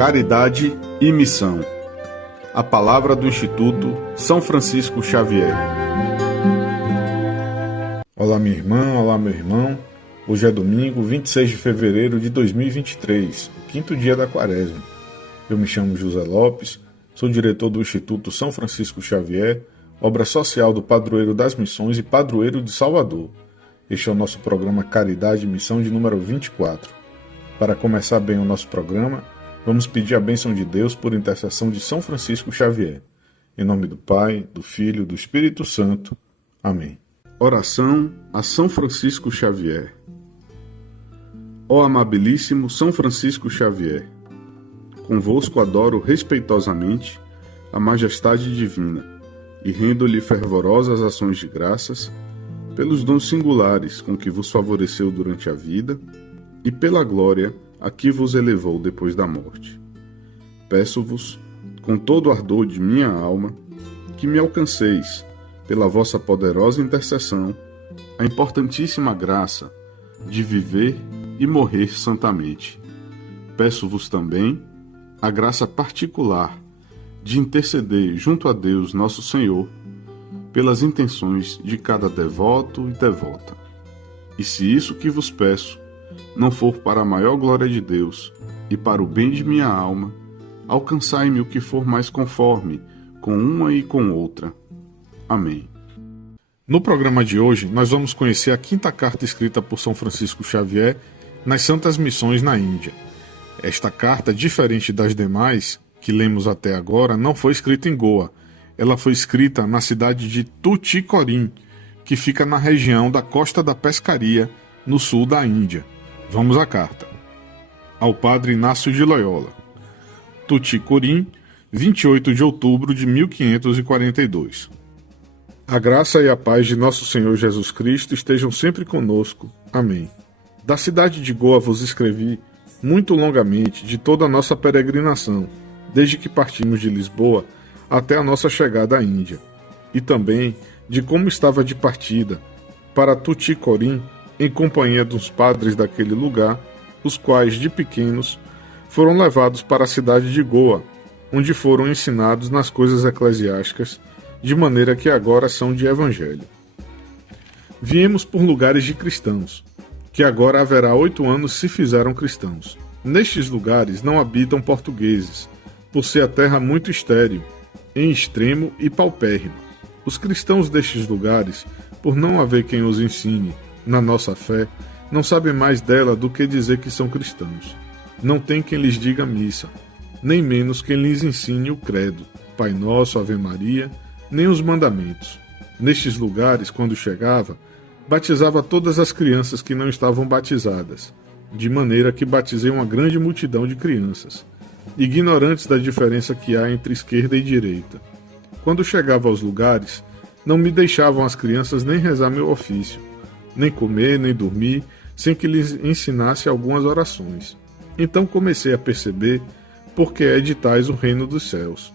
Caridade e Missão. A palavra do Instituto São Francisco Xavier. Olá minha irmã, olá meu irmão. Hoje é domingo, 26 de fevereiro de 2023, o quinto dia da quaresma. Eu me chamo José Lopes, sou diretor do Instituto São Francisco Xavier, obra social do Padroeiro das Missões e Padroeiro de Salvador. Este é o nosso programa Caridade e Missão de número 24. Para começar bem o nosso programa, vamos pedir a bênção de Deus por intercessão de São Francisco Xavier. Em nome do Pai, do Filho e do Espírito Santo. Amém. Oração a São Francisco Xavier. Ó amabilíssimo São Francisco Xavier, convosco adoro respeitosamente a majestade divina e rendo-lhe fervorosas ações de graças pelos dons singulares com que vos favoreceu durante a vida e pela glória a que vos elevou depois da morte. Peço-vos, com todo o ardor de minha alma, que me alcanceis, pela vossa poderosa intercessão, a importantíssima graça de viver e morrer santamente. Peço-vos também a graça particular de interceder junto a Deus nosso Senhor pelas intenções de cada devoto e devota. E se isso que vos peço não for para a maior glória de Deus e para o bem de minha alma, alcançai-me o que for mais conforme com uma e com outra. Amém. No programa de hoje, nós vamos conhecer a quinta carta escrita por São Francisco Xavier nas Santas Missões na Índia. Esta carta, diferente das demais que lemos até agora, não foi escrita em Goa. Ela foi escrita na cidade de Tuticorin, que fica na região da Costa da Pescaria, no sul da Índia. Vamos à carta. Ao Padre Inácio de Loyola. Tuticorin, 28 de outubro de 1542. A graça e a paz de nosso Senhor Jesus Cristo estejam sempre conosco. Amém. Da cidade de Goa vos escrevi muito longamente de toda a nossa peregrinação, desde que partimos de Lisboa até a nossa chegada à Índia, e também de como estava de partida para Tuticorin, em companhia dos padres daquele lugar, os quais, de pequenos, foram levados para a cidade de Goa, onde foram ensinados nas coisas eclesiásticas, de maneira que agora são de evangelho. Viemos por lugares de cristãos, que agora haverá 8 anos se fizeram cristãos. Nestes lugares não habitam portugueses, por ser a terra muito estéril, em extremo e paupérrima. Os cristãos destes lugares, por não haver quem os ensine na nossa fé, não sabem mais dela do que dizer que são cristãos. Não tem quem lhes diga missa, nem menos quem lhes ensine o credo, Pai Nosso, Ave Maria, nem os mandamentos. Nestes lugares, quando chegava, batizava todas as crianças que não estavam batizadas, de maneira que batizei uma grande multidão de crianças, ignorantes da diferença que há entre esquerda e direita. Quando chegava aos lugares, não me deixavam as crianças nem rezar meu ofício, nem comer, nem dormir, sem que lhes ensinasse algumas orações. Então comecei a perceber por que é de tais o reino dos céus.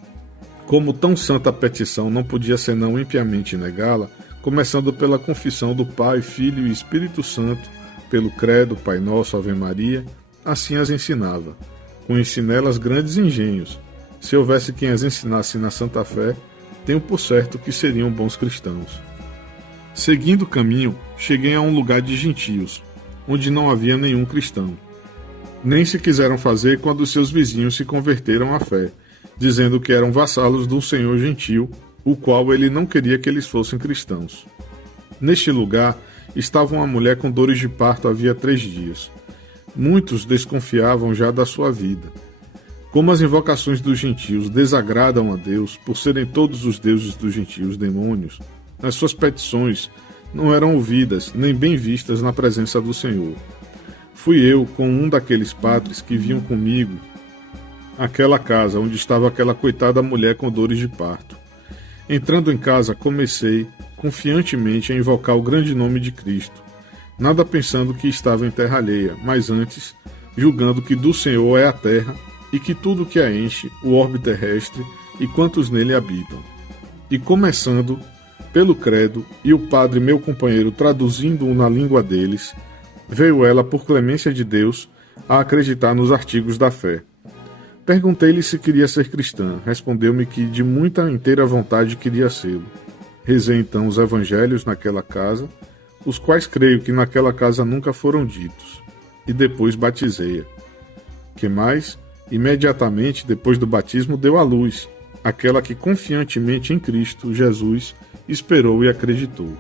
Como tão santa petição não podia senão impiamente negá-la, começando pela confissão do Pai, Filho e Espírito Santo, pelo credo, Pai Nosso, Ave Maria, assim as ensinava. Conheci nelas grandes engenhos. Se houvesse quem as ensinasse na Santa Fé, tenho por certo que seriam bons cristãos. Seguindo o caminho, cheguei a um lugar de gentios, onde não havia nenhum cristão. Nem se quiseram fazer quando seus vizinhos se converteram à fé, dizendo que eram vassalos de um senhor gentil, o qual ele não queria que eles fossem cristãos. Neste lugar estava uma mulher com dores de parto havia 3 dias. Muitos desconfiavam já da sua vida. Como as invocações dos gentios desagradam a Deus, por serem todos os deuses dos gentios demônios, as suas petições não eram ouvidas nem bem vistas na presença do Senhor. Fui eu com um daqueles padres que vinham comigo àquela casa onde estava aquela coitada mulher com dores de parto. Entrando em casa, comecei confiantemente a invocar o grande nome de Cristo, nada pensando que estava em terra alheia, mas antes julgando que do Senhor é a terra e que tudo que a enche, o orbe terrestre e quantos nele habitam. E começando pelo credo, e o padre meu companheiro traduzindo-o na língua deles, veio ela, por clemência de Deus, a acreditar nos artigos da fé. Perguntei-lhe se queria ser cristã. Respondeu-me que de muita inteira vontade queria sê-lo. Rezei então os evangelhos naquela casa, os quais creio que naquela casa nunca foram ditos, e depois batizei-a. Que mais? Imediatamente depois do batismo deu à luz, aquela que confiantemente em Cristo Jesus esperou e acreditou.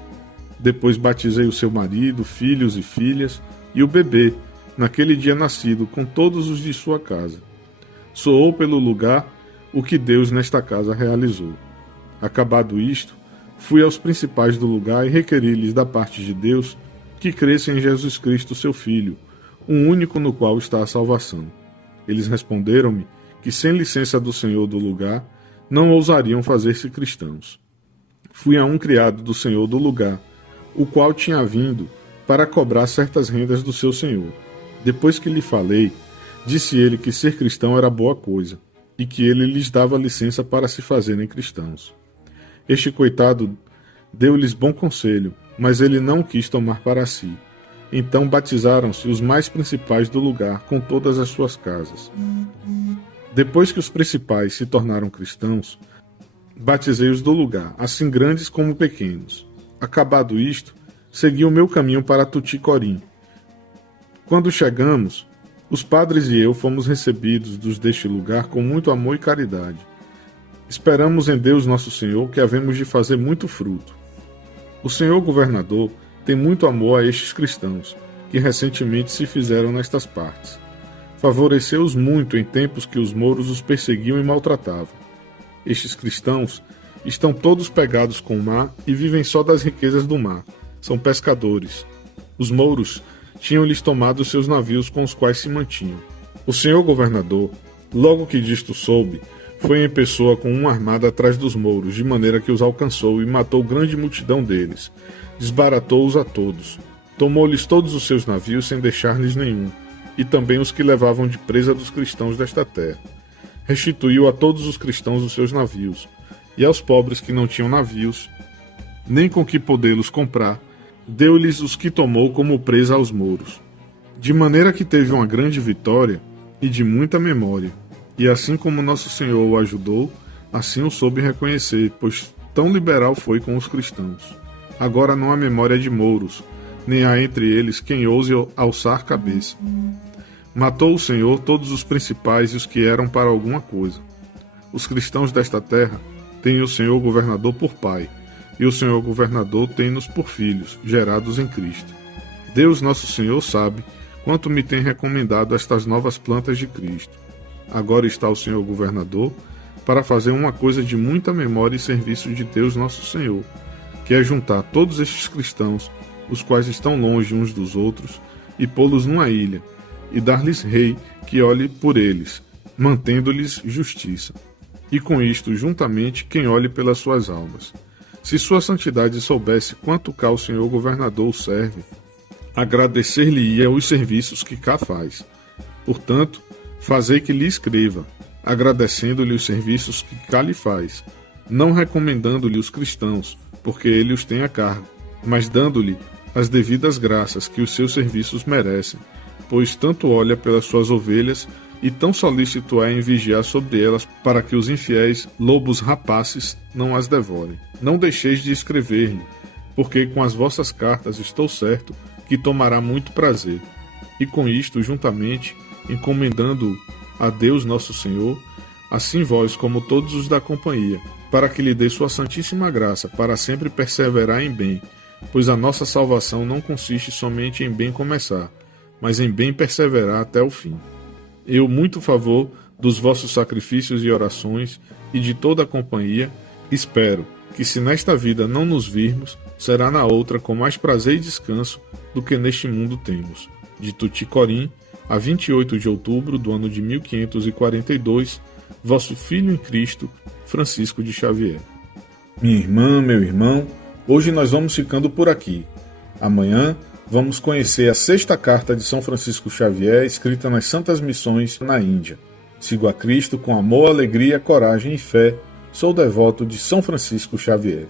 Depois batizei o seu marido, filhos e filhas, e o bebê, naquele dia nascido, com todos os de sua casa. Soou pelo lugar o que Deus nesta casa realizou. Acabado isto, fui aos principais do lugar e requeri-lhes da parte de Deus que crescem em Jesus Cristo, seu Filho, o único no qual está a salvação. Eles responderam-me que, sem licença do Senhor do lugar, não ousariam fazer-se cristãos. Fui a um criado do Senhor do lugar, o qual tinha vindo para cobrar certas rendas do seu senhor. Depois que lhe falei, disse ele que ser cristão era boa coisa, e que ele lhes dava licença para se fazerem cristãos. Este coitado deu-lhes bom conselho, mas ele não quis tomar para si. Então batizaram-se os mais principais do lugar, com todas as suas casas. Depois que os principais se tornaram cristãos, batizei-os do lugar, assim grandes como pequenos. Acabado isto, segui o meu caminho para Tuticorim. Quando chegamos, os padres e eu fomos recebidos dos deste lugar com muito amor e caridade. Esperamos em Deus nosso Senhor que havemos de fazer muito fruto. O senhor governador tem muito amor a estes cristãos, que recentemente se fizeram nestas partes. Favoreceu-os muito em tempos que os mouros os perseguiam e maltratavam. Estes cristãos estão todos pegados com o mar e vivem só das riquezas do mar. São pescadores. Os mouros tinham-lhes tomado os seus navios com os quais se mantinham. O senhor governador, logo que disto soube, foi em pessoa com uma armada atrás dos mouros, de maneira que os alcançou e matou grande multidão deles. Desbaratou-os a todos. Tomou-lhes todos os seus navios sem deixar-lhes nenhum, e também os que levavam de presa dos cristãos desta terra. Restituiu a todos os cristãos os seus navios, e aos pobres que não tinham navios, nem com que podê-los comprar, deu-lhes os que tomou como presa aos mouros. De maneira que teve uma grande vitória e de muita memória. E assim como nosso Senhor o ajudou, assim o soube reconhecer, pois tão liberal foi com os cristãos. Agora não há memória de mouros, nem há entre eles quem ouse alçar cabeça. Matou o Senhor todos os principais e os que eram para alguma coisa. Os cristãos desta terra têm o Senhor governador por pai, e o Senhor governador tem-nos por filhos, gerados em Cristo. Deus nosso Senhor sabe quanto me tem recomendado estas novas plantas de Cristo. Agora está o Senhor governador para fazer uma coisa de muita memória e serviço de Deus nosso Senhor, que é juntar todos estes cristãos, os quais estão longe uns dos outros, e pô-los numa ilha, e dar-lhes rei que olhe por eles, mantendo-lhes justiça. E com isto, juntamente, quem olhe pelas suas almas. Se sua santidade soubesse quanto cá o Senhor governador o serve, agradecer-lhe-ia os serviços que cá faz. Portanto, fazei que lhe escreva, agradecendo-lhe os serviços que cá lhe faz, não recomendando-lhe os cristãos, porque ele os tem a cargo, mas dando-lhe as devidas graças que os seus serviços merecem, pois tanto olha pelas suas ovelhas e tão solícito é em vigiar sobre elas para que os infiéis lobos rapaces não as devorem. Não deixeis de escrever-lhe, porque com as vossas cartas estou certo que tomará muito prazer. E com isto, juntamente, encomendando-o a Deus nosso Senhor, assim vós como todos os da companhia, para que lhe dê sua santíssima graça, para sempre perseverar em bem, pois a nossa salvação não consiste somente em bem começar, mas em bem perseverar até o fim. Eu, muito favor dos vossos sacrifícios e orações, e de toda a companhia, espero que, se nesta vida não nos virmos, será na outra com mais prazer e descanso do que neste mundo temos. De Tuticorim, a 28 de outubro do ano de 1542, vosso Filho em Cristo, Francisco de Xavier. Minha irmã, meu irmão, hoje nós vamos ficando por aqui. Amanhã vamos conhecer a sexta carta de São Francisco Xavier, escrita nas Santas Missões na Índia. Sigo a Cristo com amor, alegria, coragem e fé. Sou devoto de São Francisco Xavier.